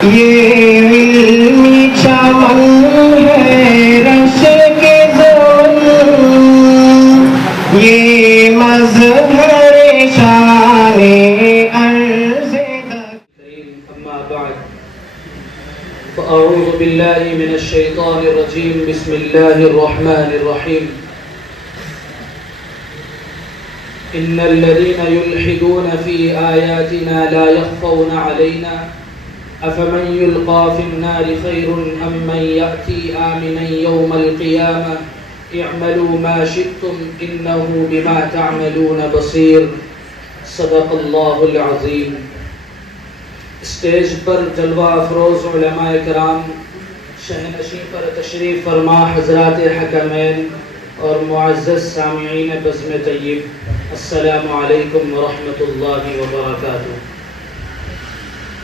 یہ علمی چمن ہے رش کے دل، یہ مظہر شان عرض اما بعد فاعوذ باللہ من الشیطان الرجیم بسم اللہ الرحمن الرحیم ان الذين يلحدون في آياتنا لا يخفون علينا أفمن يلقى في النار خير أم من يأتي آمنا يوم القيامة اعملوا ما شئتم إنه بما تعملون بصير صدق اللہ العظیم۔ اسٹیج پر جلوہ افروز علماء کرام، شہنشین پر تشریف فرما حضرات حکمین اور معزز سامعین بزم طیب، السلام علیکم ورحمۃ اللہ وبرکاتہ۔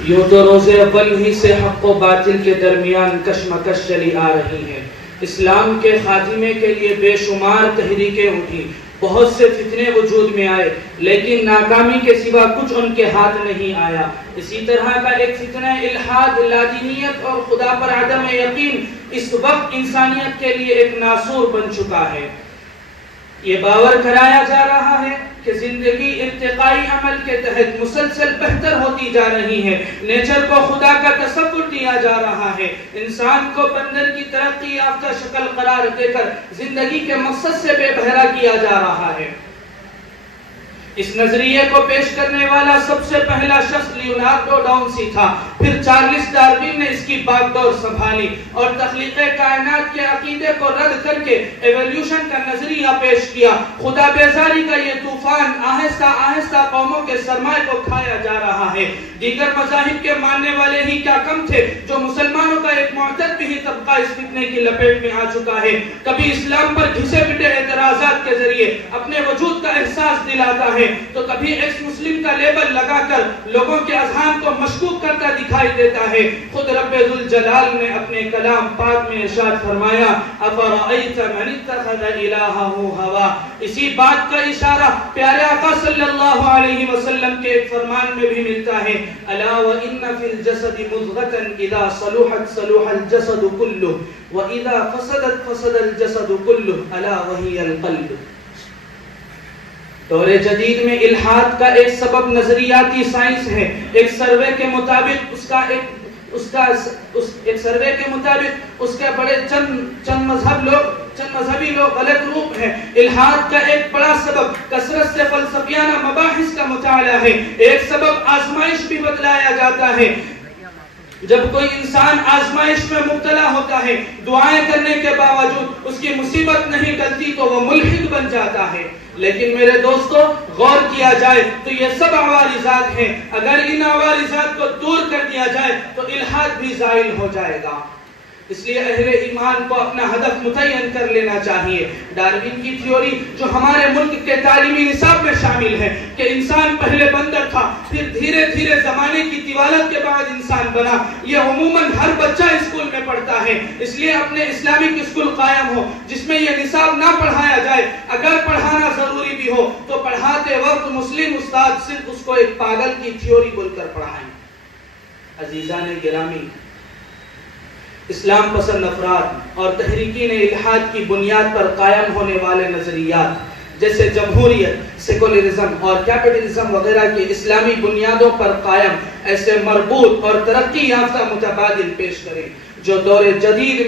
یوں تو روز اول ہی سے حق و باطل کے درمیان کشمکش چلی آ رہی ہے۔ اسلام کے خاتمے کے لیے بے شمار تحریکیں اٹھی، بہت سے فتنے وجود میں آئے، لیکن ناکامی کے سوا کچھ ان کے ہاتھ نہیں آیا۔ اسی طرح کا ایک فتنہ الحاد، لادینیت اور خدا پر عدم یقین اس وقت انسانیت کے لیے ایک ناسور بن چکا ہے۔ یہ باور کرایا جا رہا ہے کہ زندگی ارتقائی عمل کے تحت مسلسل بہتر ہوتی جا رہی ہے، نیچر کو خدا کا تصور دیا جا رہا ہے، انسان کو بندر کی ترقی یافتہ شکل قرار دے کر زندگی کے مقصد سے بے بہرا کیا جا رہا ہے۔ اس نظریے کو پیش کرنے والا سب سے پہلا شخص لیونارڈو ڈاونسی تھا، پھر چارلس ڈارون نے اس کی باغ ڈور سنبھالی اور تخلیق کائنات کے عقیدے کو رد کر کے ایولیوشن کا نظریہ پیش کیا۔ خدا بیزاری کا یہ طوفان آہستہ آہستہ قوموں کے سرمایہ کو کھایا جا رہا ہے۔ دیگر مذاہب کے ماننے والے ہی کیا کم تھے جو مسلمانوں کا ایک معتد بھی طبقہ اس فتنے کی لپیٹ میں آ چکا ہے، کبھی اسلام پر گھسے پٹے اعتراضات کے ذریعے اپنے وجود کا احساس دلاتا ہے، تو کبھی ایکس مسلم کا لیبل لگا کر لوگوں کے اذہان کو مشکوک کرتا دکھائی دیتا ہے۔ خود رب ذوالجلال نے اپنے کلام پاک میں ارشاد فرمایا افرأیت من اتخذ الہہ ہوا۔ اسی بات کا اشارہ پیارے آقا صلی اللہ علیہ وسلم کے ایک فرمان میں بھی ملتا ہے، الا وان فی الجسد مضغۃ اذا صلحت صلح الجسد کلہ واذا فسدت فسد الجسد کلہ الا وہی القلب۔ دور جدید میں الحاد کا ایک سبب نظریاتی سائنس ہے۔ ایک سروے کے مطابق اس کے بڑے چند مذہبی لوگ غلط روپ ہیں۔ الحاد کا ایک بڑا سبب کثرت سے فلسفیانہ مباحث کا مطالعہ ہے۔ ایک سبب آزمائش بھی بتلایا جاتا ہے۔ جب کوئی انسان آزمائش میں مبتلا ہوتا ہے، دعائیں کرنے کے باوجود اس کی مصیبت نہیں ٹلتی تو وہ ملحد بن جاتا ہے۔ لیکن میرے دوستو، غور کیا جائے تو یہ سب عوارضات ہیں، اگر ان عوارضات کو دور کر دیا جائے تو الحاد بھی زائل ہو جائے گا۔ اس لیے اہل ایمان کو اپنا ہدف متعین کر لینا چاہیے۔ ڈارون کی تھیوری جو ہمارے ملک کے تعلیمی نصاب میں شامل ہے کہ انسان پہلے بندر تھا، پھر دھیرے دھیرے زمانے کی طوالت کے بعد انسان بنا، یہ عموماً ہر بچہ اسکول میں پڑھتا ہے۔ اس لیے اپنے اسلامک اسکول قائم ہو جس میں یہ نصاب نہ پڑھایا جائے، اگر پڑھانا ضروری بھی ہو تو پڑھاتے وقت مسلم استاد صرف اس کو ایک پاگل کی تھیوری بول کر پڑھائیں۔ عزیزان گرامی، اسلام پسند افراد اور تحریکین الحاد کی بنیاد پر قائم ہونے والے نظریات جیسے جمہوریت، سیکولرزم اور کیپٹلزم وغیرہ کی اسلامی بنیادوں پر قائم ایسے مربوط اور ترقی یافتہ متبادل پیش کریں جو دور جدید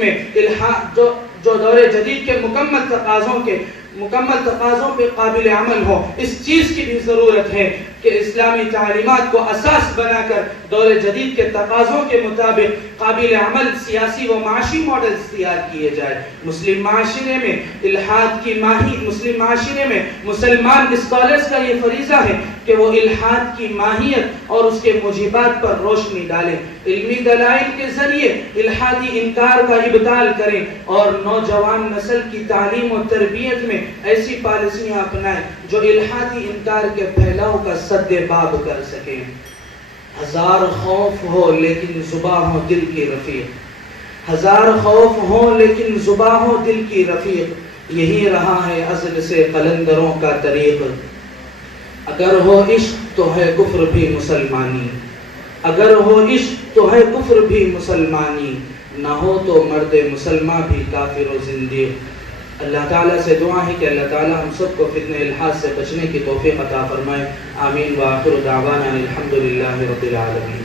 کے مکمل تقاضوں پہ قابل عمل ہو۔ اس چیز کی بھی ضرورت ہے کہ اسلامی تعلیمات کو اساس بنا کر دور جدید کے تقاضوں کے مطابق قابل عمل سیاسی و معاشی ماڈلز تیار کیے جائے۔ مسلم معاشرے میں مسلمان اسکالرز کا یہ فریضہ ہے کہ وہ الحاد کی ماہیت اور اس کے موجبات پر روشنی ڈالیں، علمی دلائل کے ذریعے الحادی انکار کا ابطال کریں اور نوجوان نسل کی تعلیم و تربیت میں ایسی پالیسیاں اپنائیں جو الحادی انکار کے پھیلاؤ کا سد باب کر سکیں۔ ہزار خوف ہو لیکن زباں ہو دل کی رفیق، ہزار خوف ہو لیکن زباں ہو دل کی رفیق، یہی رہا ہے ازل سے قلندروں کا طریق، اگر ہو عشق تو ہے کفر بھی مسلمانی، اگر ہو عشق تو ہے کفر بھی مسلمانی، نہ ہو تو مرد مسلمہ بھی کافر و زندیق۔ اللہ تعالیٰ سے دعا ہے کہ اللہ تعالیٰ ہم سب کو فتنہ الحاد سے بچنے کی توفیق عطا فرمائے۔ آمین وآخر دعوانا الحمدللہ رب العالمین۔